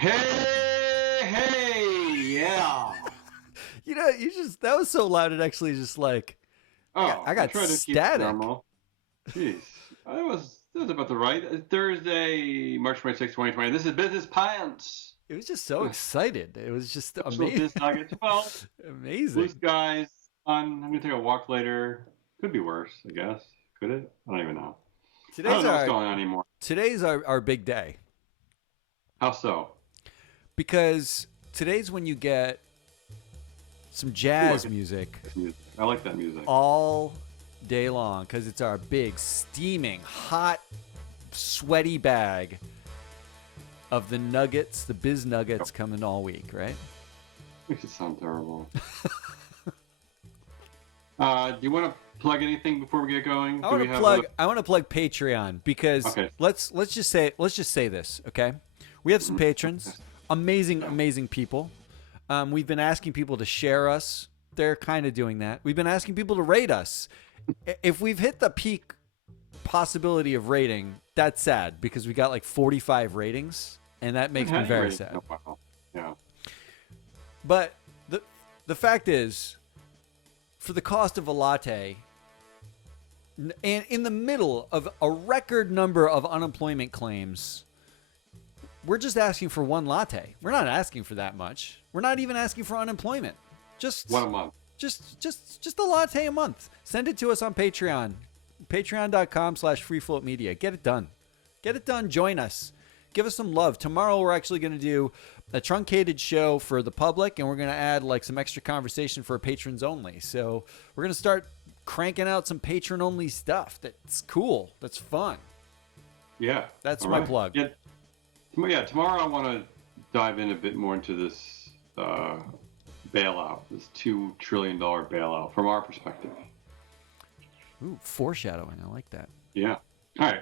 Yeah. That was so loud. It actually just like I I got try to keep it static. normal. Jeez. That was about the right. Thursday, March 26, 2020. This is Business Pants. It was just so excited. It was just Special amazing. Biz Nuggets. Well, blue Amazing. skies. I'm going to take a walk later. Could be worse, I guess. Could it? I don't even know. I Today's don't know what's our going on anymore. today's our big day How so? because today's when you get some Ooh, I jazz get music this music. I like that music. all day long because it's our big steaming hot sweaty bag of the nuggets, the biz nuggets coming all week, right? Makes it sound terrible. Do you want to plug anything before we get going? I Do want we to have plug. I want to plug Patreon because Okay. let's just say this, okay? We have some patrons, amazing people. We've been asking people to share us. They're kind of doing that. We've been asking people to rate us. If we've hit the peak possibility of rating, that's sad because we got like 45 ratings, and that makes me very sad. Oh, wow. Yeah. But the fact is, for the cost of a latte, and in the middle of a record number of unemployment claims, we're just asking for one latte. We're not asking for that much. We're not even asking for unemployment. Just One a month. Just a latte a month. Send it to us on Patreon. Patreon.com/freefloatmedia. Get it done. Get it done. Join us. Give us some love. Tomorrow we're actually going to do a truncated show for the public, and we're going to add like some extra conversation for patrons only. So we're going to start cranking out some patron only stuff. That's cool. That's fun. Yeah. That's All my right. plug. Yeah. Tomorrow I want to dive in a bit more into this bailout, this $2 trillion bailout from our perspective. Ooh, foreshadowing. I like that. Yeah. All right.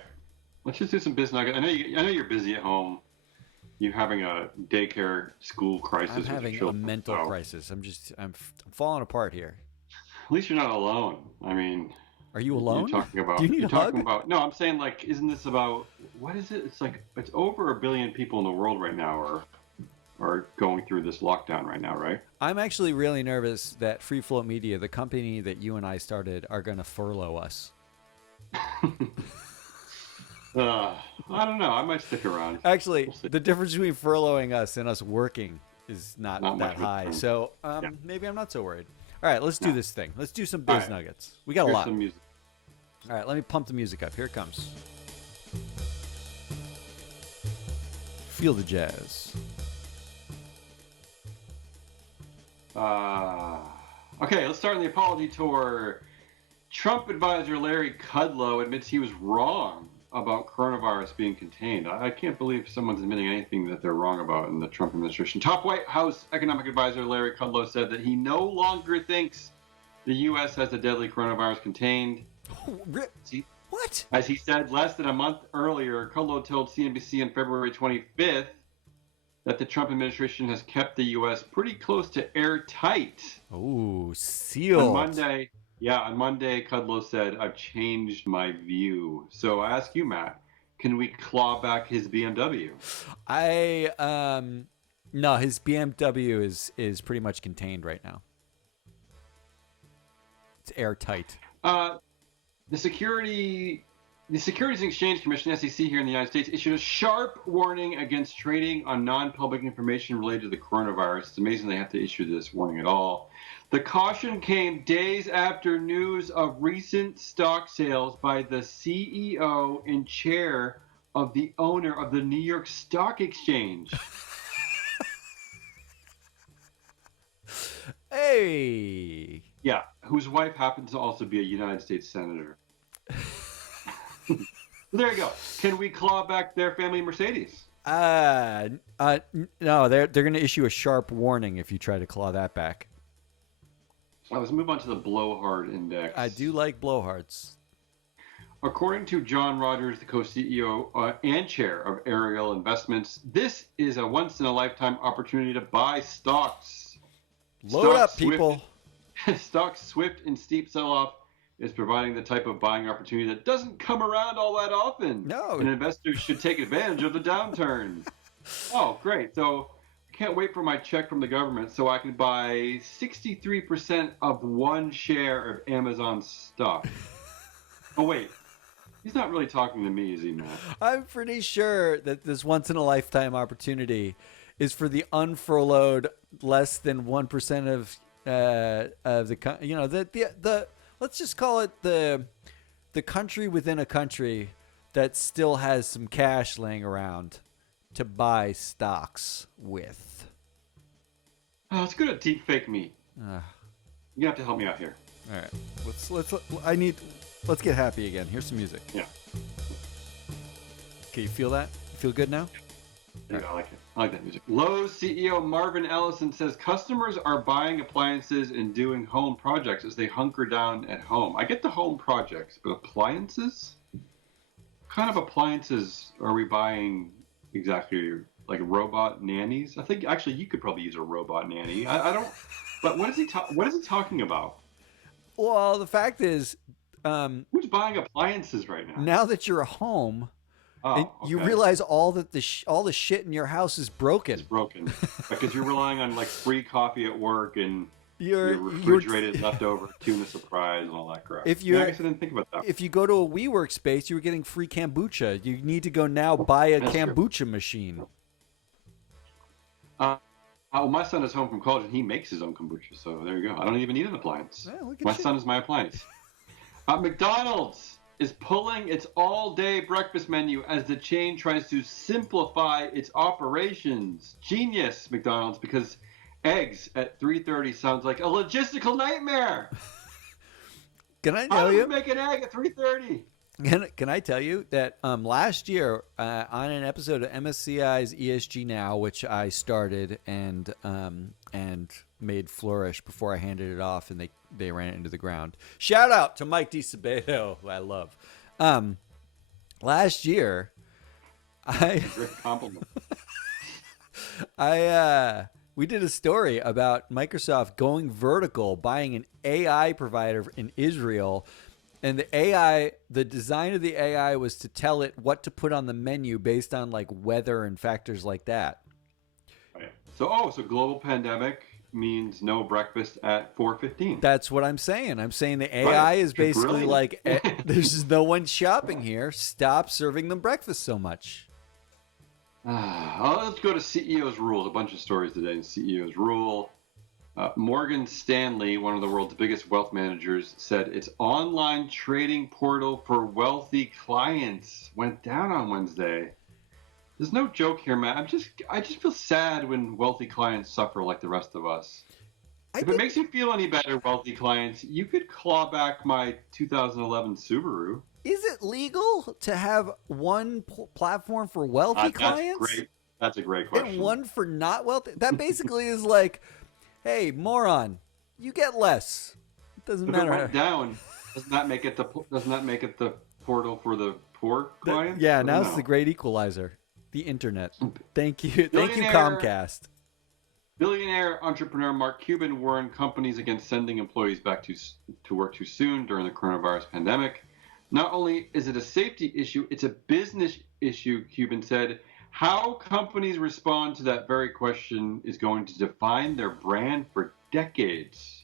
Let's just do some business nuggets. I know you're busy at home. You're having a daycare school crisis. I'm with having your a children, mental so crisis. I'm falling apart here. At least you're not alone. I mean, Are you alone? you're talking about. Do you need You're a talking hug? about. No, I'm saying like, isn't this about? What is it? It's like it's over 1 billion people in the world right now are going through this lockdown right now, right? I'm actually really nervous that Free Float Media, the company that you and I started, are going to furlough us. I don't know. I might stick around. Actually, We'll see. the difference between furloughing us and us working is not Not that much of a high. difference. So Yeah. maybe I'm not so worried. All right, let's do No. this thing. Let's do some All biz right. nuggets. We got a Here's lot. some music. All right, let me pump the music up. Here it comes. Feel the jazz. Okay, let's start on the apology tour. Trump advisor Larry Kudlow admits he was wrong about coronavirus being contained. I can't believe someone's admitting anything that they're wrong about in the Trump administration. Top White House economic advisor Larry Kudlow said that he no longer thinks the U.S. has the deadly coronavirus contained. What? As he said less than a month earlier, Kudlow told CNBC on February 25th that the Trump administration has kept the U.S. pretty close to airtight. Oh, sealed. On Monday, Kudlow said, "I've changed my view." So I ask you, Matt, can we claw back his BMW? No, his BMW is pretty much contained right now. It's airtight. The Securities and Exchange Commission, SEC, here in the United States, issued a sharp warning against trading on non-public information related to the coronavirus. It's amazing they have to issue this warning at all. The caution came days after news of recent stock sales by the CEO and chair of the owner of the New York Stock Exchange. Hey. Yeah, whose wife happens to also be a United States senator. There you go. Can we claw back their family Mercedes? No, they're going to issue a sharp warning if you try to claw that back. Let's move on to the blowhard index. I do like blowhards. According to John Rogers, the co-CEO and chair of Ariel Investments, this is a once-in-a-lifetime opportunity to buy stocks. Load up, people. Stock's swift and steep sell-off is providing the type of buying opportunity that doesn't come around all that often. No. And investors should take advantage of the downturn. Oh, great. So I can't wait for my check from the government so I can buy 63% of one share of Amazon stock. Oh, wait. He's not really talking to me, is he, Matt? I'm pretty sure that this once in a lifetime opportunity is for the unfurloughed less than 1% of the the let's just call it the country within a country that still has some cash laying around to buy stocks with. Oh, it's good at deep fake me. Uh, You have to help me out here. all right, let's get happy again. Here's some music. Yeah. Okay, you feel that? You feel good now? Yeah, I like it. I like that music. Lowe's CEO Marvin Ellison says customers are buying appliances and doing home projects as they hunker down at home. I get the home projects, but appliances? What kind of appliances are we buying exactly? Like robot nannies? I think actually you could probably use a robot nanny. I don't. But what is he talking about? Well, the fact is, Who's buying appliances right now? now that you're home, and Oh, you okay. realize all the shit in your house is broken. It's broken because you're relying on like free coffee at work and You're your refrigerated leftover tuna surprise and all that crap. If Yeah, you're I guess I didn't think about that. if you go to a WeWork space, you were getting free kombucha. You need to go now buy a That's true. kombucha machine. Well, my son is home from college and he makes his own kombucha, so there you go. I don't even need an appliance. Well, look at My you. son is my appliance. McDonald's is pulling its all-day breakfast menu as the chain tries to simplify its operations. Genius, McDonald's, because eggs at 3:30 sounds like a logistical nightmare. Can I How tell do you you? make an egg at 3:30? Can I tell you that last year on an episode of MSCI's ESG Now, which I started and made flourish before I handed it off, and they ran it into the ground. Shout out to Mike DiSabato, who I love. Last year, Great compliment. we did a story about Microsoft going vertical, buying an AI provider in Israel. And the design of the AI was to tell it what to put on the menu based on like weather and factors like that. Right. So global pandemic means no breakfast at 4:15. That's what I'm saying. I'm saying the AI Right. is basically Brilliant. like, there's no one shopping here. Stop serving them breakfast so much. Let's go to CEO's rules. A bunch of stories today in CEO's rule. Morgan Stanley, one of the world's biggest wealth managers, said its online trading portal for wealthy clients went down on Wednesday. There's no joke here, Matt. I just feel sad when wealthy clients suffer like the rest of us. If it makes you feel any better, wealthy clients, you could claw back my 2011 Subaru. Is it legal to have one platform for wealthy clients? That's great. That's a great question. And one for not wealthy? That basically is like, hey, moron, you get less. It doesn't If matter. it went down, doesn't that make it the portal for the poor clients? Yeah, I now don't it's know. the great equalizer, the internet. Thank you, Billionaire- Comcast. Billionaire entrepreneur Mark Cuban warned companies against sending employees back to work too soon during the coronavirus pandemic. Not only is it a safety issue, it's a business issue, Cuban said. How companies respond to that very question is going to define their brand for decades.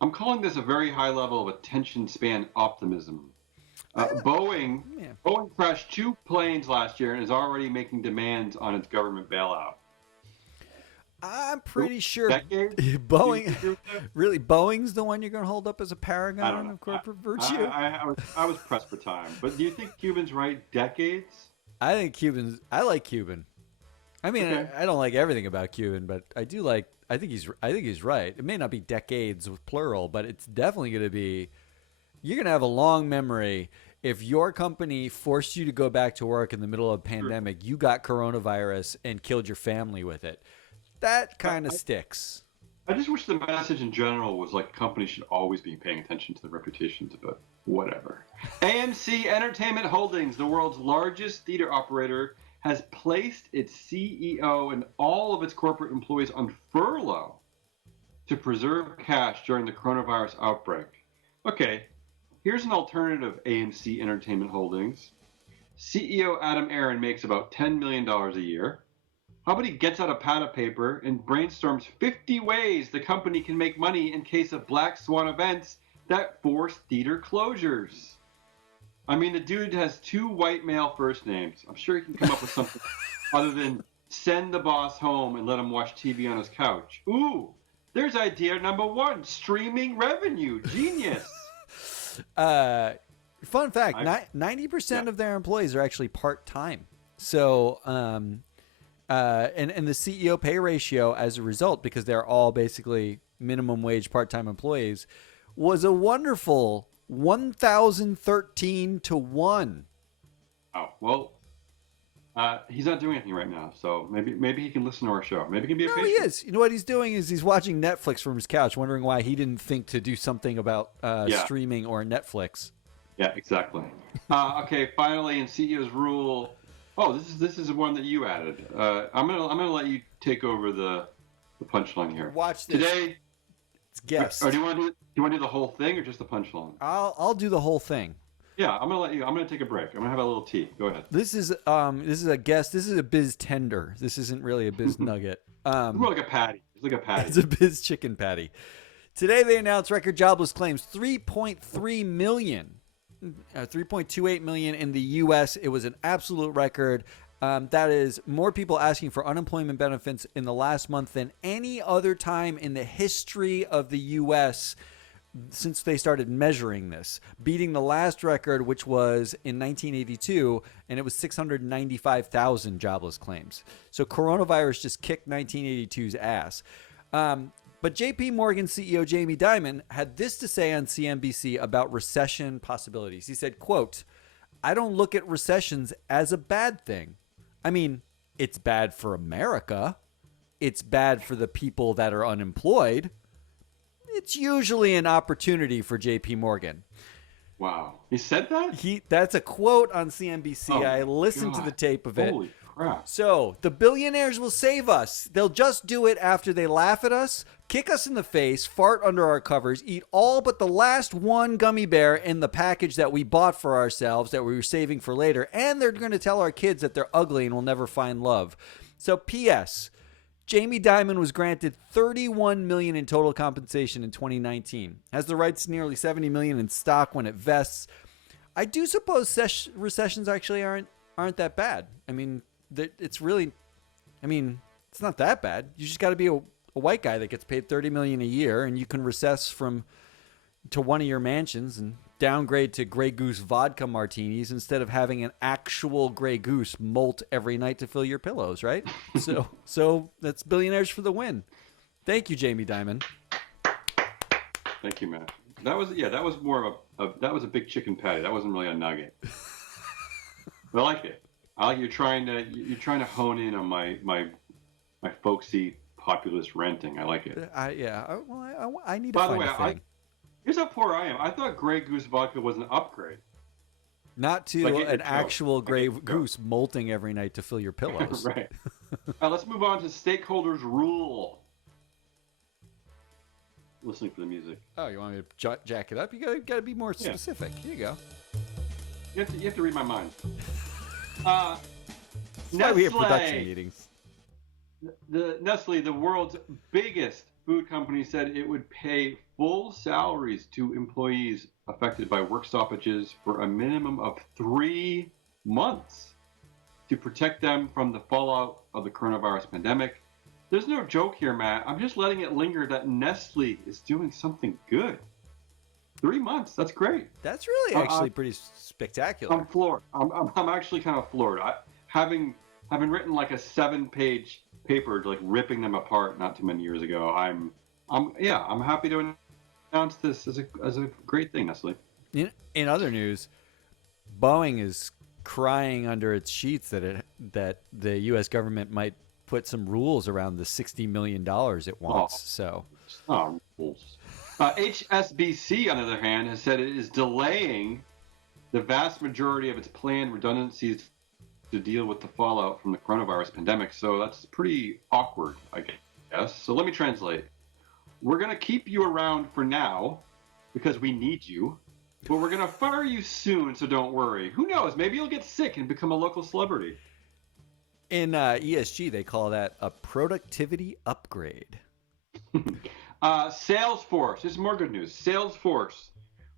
I'm calling this a very high level of attention span optimism. Boeing crashed 2 planes last year and is already making demands on its government bailout. I'm pretty sure Decades? Boeing, really, Boeing's the one you're going to hold up as a I don't paragon know. of corporate virtue? I was pressed for time, but do you think Cuban's right? Decades? I like Cuban. I mean, Okay. I don't like everything about Cuban, but I do like. I think he's right. It may not be decades with plural, but it's definitely going to be. You're going to have a long memory if your company forced you to go back to work in the middle of a pandemic. You got coronavirus and killed your family with it. That kind of sticks. I just wish the message in general was like companies should always be paying attention to the reputations, but whatever. AMC Entertainment Holdings, the world's largest theater operator, has placed its CEO and all of its corporate employees on furlough to preserve cash during the coronavirus outbreak. Okay, here's an alternative AMC Entertainment Holdings. CEO Adam Aaron makes about $10 million a year. How about he gets out a pad of paper and brainstorms 50 ways the company can make money in case of black swan events that force theater closures? I mean, the dude has 2 white male first names. I'm sure he can come up with something other than send the boss home and let him watch TV on his couch. Ooh, there's idea number 1, streaming revenue. Genius. Fun fact, 90% of their employees are actually part-time. So, and the CEO pay ratio as a result, because they're all basically minimum wage part-time employees, was a wonderful 1,013 to 1. Oh, well, he's not doing anything right now, so maybe he can listen to our show. Maybe he can be a patron. No, he is. You know what he's doing is he's watching Netflix from his couch, wondering why he didn't think to do something about streaming or Netflix. Yeah, exactly. Okay, finally, in CEO's rule. Oh, this is one that you added. I'm gonna let you take over the punchline here. Watch this. Today. It's guest. Or do you want to do the whole thing or just the punchline? I'll do the whole thing. Yeah, I'm gonna take a break. I'm gonna have a little tea. Go ahead. This is a guest. This is a biz tender. This isn't really a biz nugget. It's more like a patty. It's like a patty. It's a biz chicken patty. Today they announced record jobless claims, 3.3 million. 3.28 million in the U.S. It was an absolute record. That is more people asking for unemployment benefits in the last month than any other time in the history of the U.S. since they started measuring this, beating the last record, which was in 1982, and it was 695,000 jobless claims. So coronavirus just kicked 1982's ass. But JP Morgan CEO Jamie Dimon had this to say on CNBC about recession possibilities. He said, quote, "I don't look at recessions as a bad thing. I mean, it's bad for America. It's bad for the people that are unemployed. It's usually an opportunity for JP Morgan." Wow. He said that? That's a quote on CNBC. Oh, I listened to the tape of it. Holy crap. So, the billionaires will save us. They'll just do it after they laugh at us, kick us in the face, fart under our covers, eat all but the last one gummy bear in the package that we bought for ourselves that we were saving for later, and they're going to tell our kids that they're ugly and will never find love. So, P.S. Jamie Dimon was granted $31 million in total compensation in 2019. Has the rights to nearly $70 million in stock when it vests. I do suppose recessions actually aren't that bad. I mean, it's not that bad. You just got to be a white guy that gets paid $30 million a year, and you can recess to one of your mansions and downgrade to Grey Goose vodka martinis instead of having an actual Grey Goose molt every night to fill your pillows, right? So that's billionaires for the win. Thank you, Jamie Dimon. Thank you, Matt. That was more of that was a big chicken patty. That wasn't really a nugget. But I like it. I like you're trying to hone in on my folksy populist ranting. I like it. I need to By the find way, a thing. Here's how poor I am. I thought Grey Goose vodka was an upgrade. Not to an actual Grey Goose molting every night to fill your pillows. Right. Let's move on to stakeholders rule. Listening for the music. Oh, you want me to jack it up? You got to be more specific. Here you go. You have to read my mind. That's why we have production meetings. Nestle, the world's biggest food company, said it would pay full salaries to employees affected by work stoppages for a minimum of 3 months to protect them from the fallout of the coronavirus pandemic. There's no joke here, Matt. I'm just letting it linger that Nestle is doing something good. 3 months. That's great. That's really actually pretty spectacular. I'm floored. I'm actually kind of floored. Having written like a 7-page paper, like ripping them apart not too many years ago. I'm happy to announce this as a great thing, Nestle. In other news, Boeing is crying under its sheets that the U.S. government might put some rules around the $60 million it wants. Rules. HSBC, on the other hand, has said it is delaying the vast majority of its planned redundancies to deal with the fallout from the coronavirus pandemic. So that's pretty awkward, I guess. So let me translate. We're going to keep you around for now because we need you, but we're going to fire you soon, so don't worry. Who knows? Maybe you'll get sick and become a local celebrity. In ESG, they call that a productivity upgrade. Salesforce. This is more good news. Salesforce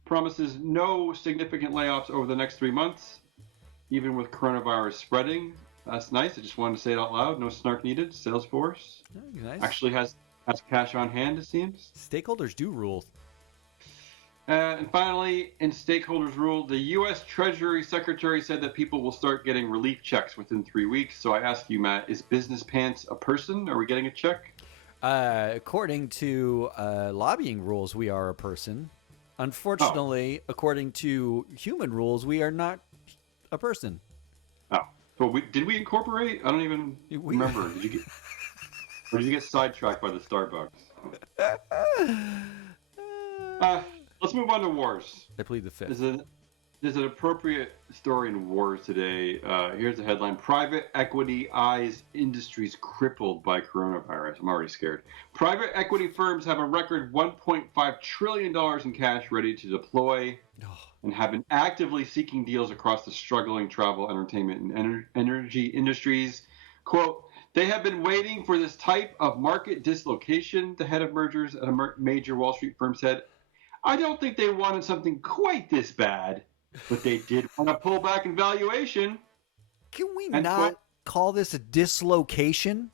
promises no significant layoffs over the next 3 months, even with coronavirus spreading. That's nice. I just wanted to say it out loud. No snark needed. Salesforce Nice. actually has cash on hand, it seems. Stakeholders do rule. And finally, in stakeholders rule, the U.S. Treasury Secretary said that people will start getting relief checks within 3 weeks. So I ask you, Matt, is Business Pants a person? Are we getting a check? According to lobbying rules, we are a person. Unfortunately, according to human rules, we are not a person. Oh, but did we incorporate? I don't even remember. Or did you get sidetracked by the Starbucks? Let's move on to wars. I plead the fifth. There's an appropriate story in wars today. Here's the headline. Private equity eyes industries crippled by coronavirus. I'm already scared. Private equity firms have a record $1.5 trillion in cash ready to deploy and have been actively seeking deals across the struggling travel, entertainment, and energy industries. Quote, they have been waiting for this type of market dislocation, the head of mergers at a major Wall Street firm said. I don't think they wanted something quite this bad, but they did want to pull back in valuation. Can we not call this a dislocation?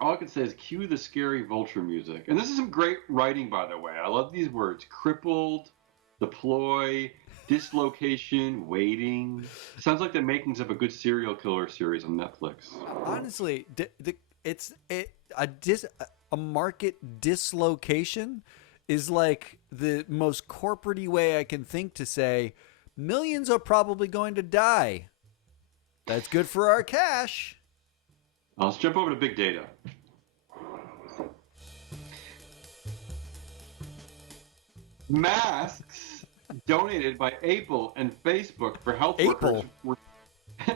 All I can say is cue the scary vulture music. And this is some great writing, by the way. I love these words. Crippled, deploy, dislocation, waiting. It sounds like the makings of a good serial killer series on Netflix. Honestly, a market dislocation is like the most corporate-y way I can think to say millions are probably going to die. That's good for our cash. Let's jump over to big data. Masks donated by Apple and Facebook for health workers were,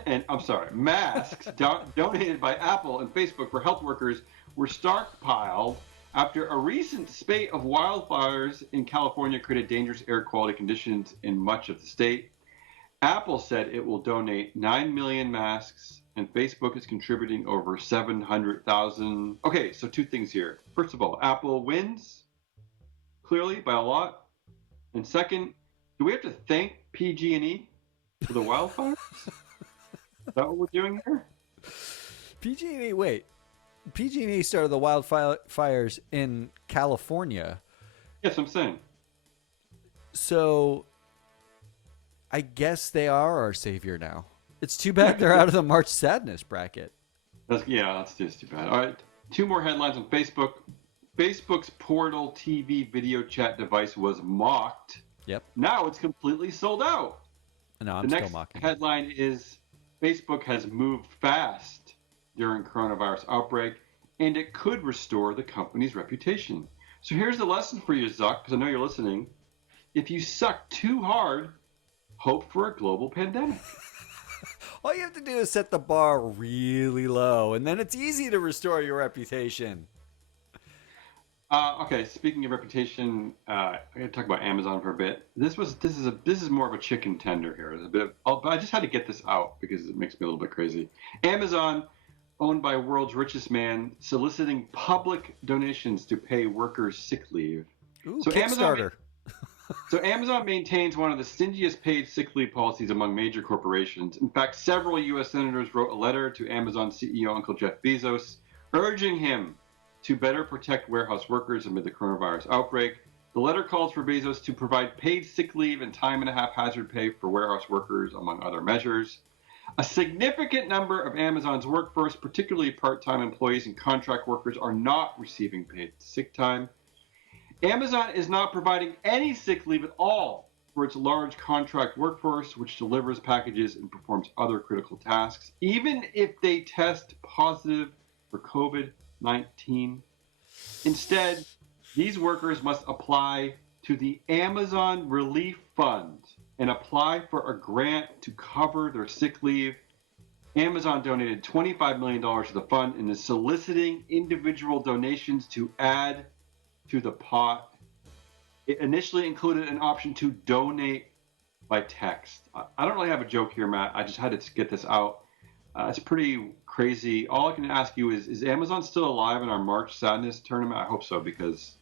and I'm sorry, masks donated by Apple and Facebook for health workers were stockpiled after a recent spate of wildfires in California created dangerous air quality conditions in much of the state. Apple said it will donate 9 million masks, and Facebook is contributing over 700,000. Okay, so two things here. First of all, Apple wins, clearly, by a lot. And second, do we have to thank PG&E for the wildfires? Is that what we're doing here? PG&E, wait. PG&E started the wildfires in California. Yes, I'm saying. So I guess they are our savior now. It's too bad they're out of the March Sadness bracket. That's just too bad. All right, two more headlines on Facebook. Facebook's Portal TV video chat device was mocked. Yep. Now it's completely sold out. No, I'm still mocking. The next headline is Facebook has moved fast during coronavirus outbreak, and it could restore the company's reputation. So here's the lesson for you, Zuck, because I know you're listening. If you suck too hard, hope for a global pandemic. All you have to do is set the bar really low, and then it's easy to restore your reputation. Okay, speaking of reputation, I got to talk about Amazon for a bit. This is more of a chicken tender here. There's a bit of, but I just had to get this out because it makes me a little bit crazy. Amazon, owned by world's richest man, soliciting public donations to pay workers sick leave. Ooh, so Kickstarter. Amazon maintains one of the stingiest paid sick leave policies among major corporations. In fact, several U.S. senators wrote a letter to Amazon CEO Uncle Jeff Bezos, urging him to better protect warehouse workers amid the coronavirus outbreak. The letter calls for Bezos to provide paid sick leave and time and a half hazard pay for warehouse workers, among other measures. A significant number of Amazon's workforce, particularly part-time employees and contract workers, are not receiving paid sick time. Amazon is not providing any sick leave at all for its large contract workforce, which delivers packages and performs other critical tasks, even if they test positive for COVID-19. Instead, these workers must apply to the Amazon Relief Fund and apply for a grant to cover their sick leave. Amazon donated $25 million to the fund and is soliciting individual donations to add to the pot. It initially included an option to donate by text. I don't really have a joke here, Matt. I just had to get this out. It's pretty crazy. All I can ask you is Amazon still alive in our March Sadness tournament? I hope so, because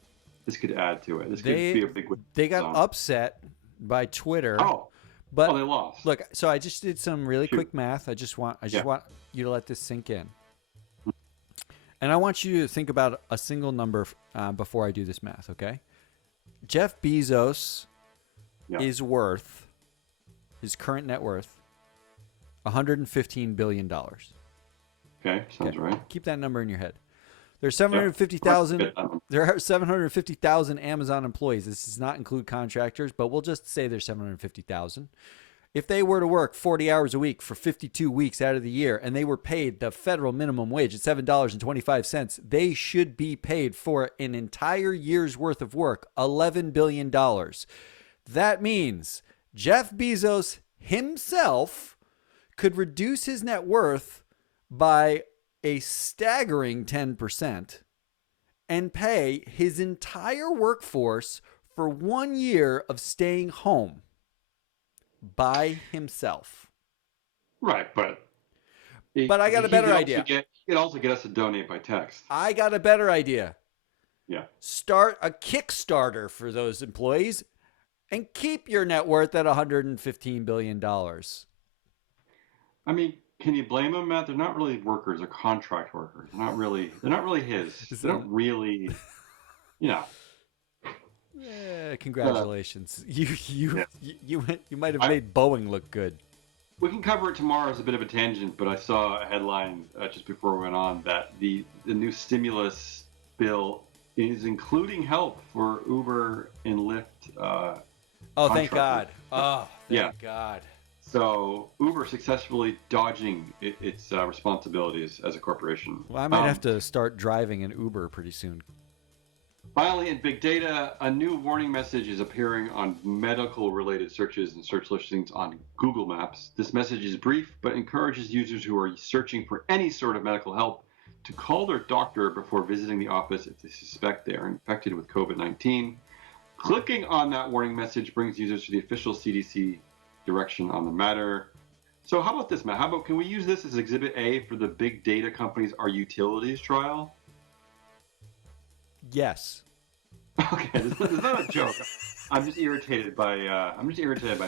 this could add to it. This could be a big win. They got upset by Twitter. Oh, but they lost. Look, so I just did some really quick math. I just want you to let this sink in. And I want you to think about a single number before I do this math, okay? Jeff Bezos is worth, his current net worth, $115 billion. Okay, sounds right. Keep that number in your head. There's 750,000. There are 750,000 Amazon employees. This does not include contractors, but we'll just say there's 750,000. If they were to work 40 hours a week for 52 weeks out of the year and they were paid the federal minimum wage at $7.25, they should be paid for an entire year's worth of work, $11 billion. That means Jeff Bezos himself could reduce his net worth by a staggering 10% and pay his entire workforce for 1 year of staying home by himself. Right, but I got a better idea. It also get us to donate by text. I got a better idea. Yeah. Start a Kickstarter for those employees and keep your net worth at $115 billion. I mean, can you blame them, Matt? They're not really workers; they're contract workers. They're not really his. They don't really, Congratulations. You might have made Boeing look good. We can cover it tomorrow as a bit of a tangent, but I saw a headline just before we went on that the new stimulus bill is including help for Uber and Lyft. Thank God. Thank God. So Uber successfully dodging its responsibilities as a corporation. Well, I might have to start driving an Uber pretty soon. Finally, in big data, a new warning message is appearing on medical-related searches and search listings on Google Maps. This message is brief, but encourages users who are searching for any sort of medical help to call their doctor before visiting the office if they suspect they are infected with COVID-19. Clicking on that warning message brings users to the official CDC direction on the matter. So how about this, Matt? Can we use this as Exhibit A for the big data companies are utilities trial? Yes. Okay, this is not a joke. I'm just irritated by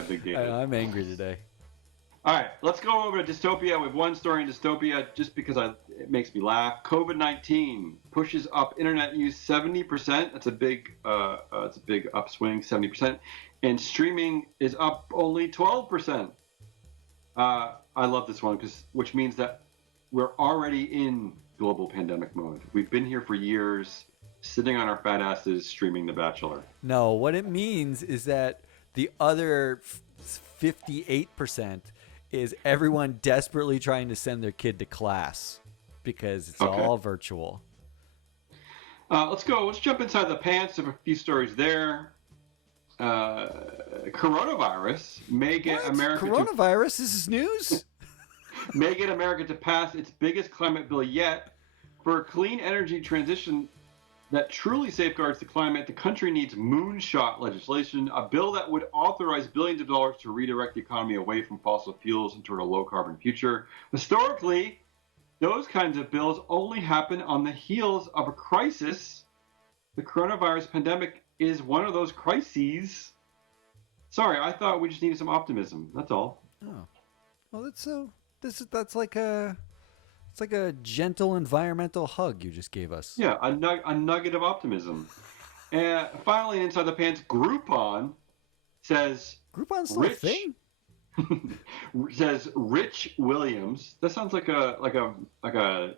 big data. I'm angry today. All right, let's go over to Dystopia. We have one story in Dystopia just because it makes me laugh. COVID-19 pushes up internet use 70%. That's a big upswing, 70%. And streaming is up only 12%. I love this one which means that we're already in global pandemic mode. We've been here for years, sitting on our fat asses streaming The Bachelor. No, what it means is that the other 58% is everyone desperately trying to send their kid to class because it's all virtual. Let's go. Let's jump inside the pants of a few stories there. Coronavirus may get America. Coronavirus? This is news? May get America to pass its biggest climate bill yet. For a clean energy transition that truly safeguards the climate, the country needs moonshot legislation, a bill that would authorize billions of dollars to redirect the economy away from fossil fuels and toward a low-carbon future. Historically, those kinds of bills only happen on the heels of a crisis. The coronavirus pandemic is one of those crises. Sorry, I thought we just needed some optimism. That's all. Oh, well, that's like a gentle environmental hug you just gave us. Yeah, a nugget of optimism. And finally, inside the pants, Groupon says Groupon's still a thing. Says Rich Williams. That sounds like a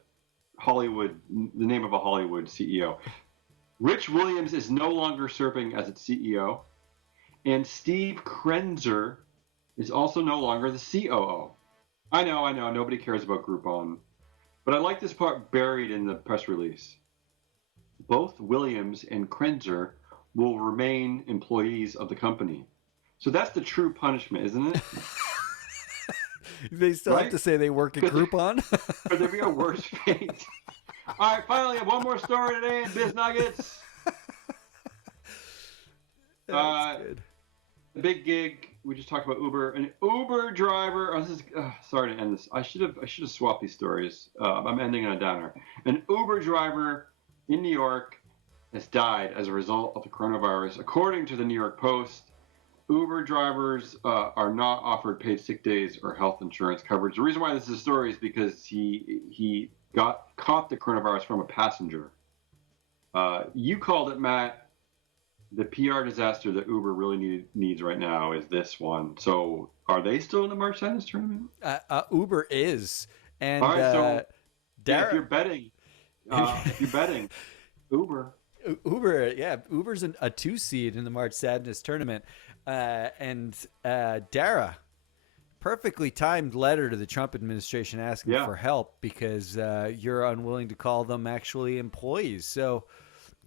Hollywood, the name of a Hollywood CEO. Rich Williams is no longer serving as its CEO, and Steve Krenzer is also no longer the COO. I know, nobody cares about Groupon, but I like this part buried in the press release. Both Williams and Krenzer will remain employees of the company. So that's the true punishment, isn't it? They still have to say they work at Groupon? Could there be a worse fate? All right, finally, one more story today in Biz Nuggets. That's good. big gig. We just talked about Uber. An Uber driver. Oh, this is sorry to end this. I should have swapped these stories. I'm ending on a downer. An Uber driver in New York has died as a result of the coronavirus, according to the New York Post. Uber drivers are not offered paid sick days or health insurance coverage. The reason why this is a story is because he caught the coronavirus from a passenger. You called it, Matt. The PR disaster that Uber really needs right now is this one. So, are they still in the March Madness tournament? Uber is, and All right. So, yeah, Dara, if you're betting, Uber. Uber, yeah, Uber's a 2 seed in the March Sadness tournament, and Dara, perfectly timed letter to the Trump administration asking for help because you're unwilling to call them actually employees. So,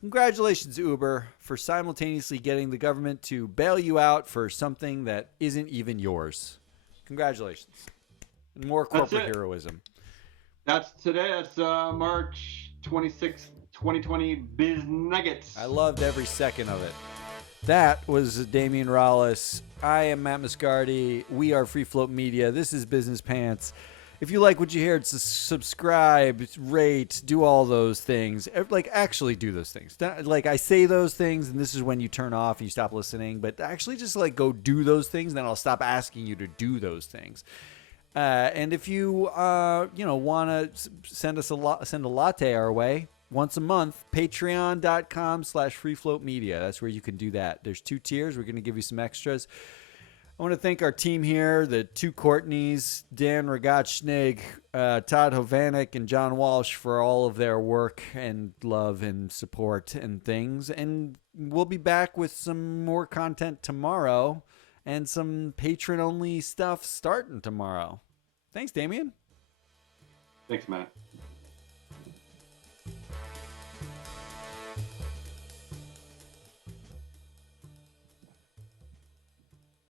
congratulations, Uber, for simultaneously getting the government to bail you out for something that isn't even yours. Congratulations. More corporate heroism. That's today. That's March 26th, 2020 Biz Nuggets. I loved every second of it. That was Damian Rollis. I am Matt Moscardi. We are Free Float Media. This is Business Pants. If you like what you hear, subscribe, rate, do all those things. Like, actually do those things. Like, I say those things, and this is when you turn off and you stop listening. But actually just, like, go do those things, then I'll stop asking you to do those things. And if you, want to send a latte our way once a month, patreon.com/freefloatmedia. That's where you can do that. There's 2 tiers. We're going to give you some extras. I want to thank our team here, the 2 Courtneys, Dan Rogachnig, Todd Hovanek, and John Walsh for all of their work and love and support and things. And we'll be back with some more content tomorrow and some patron-only stuff starting tomorrow. Thanks, Damien. Thanks, Matt.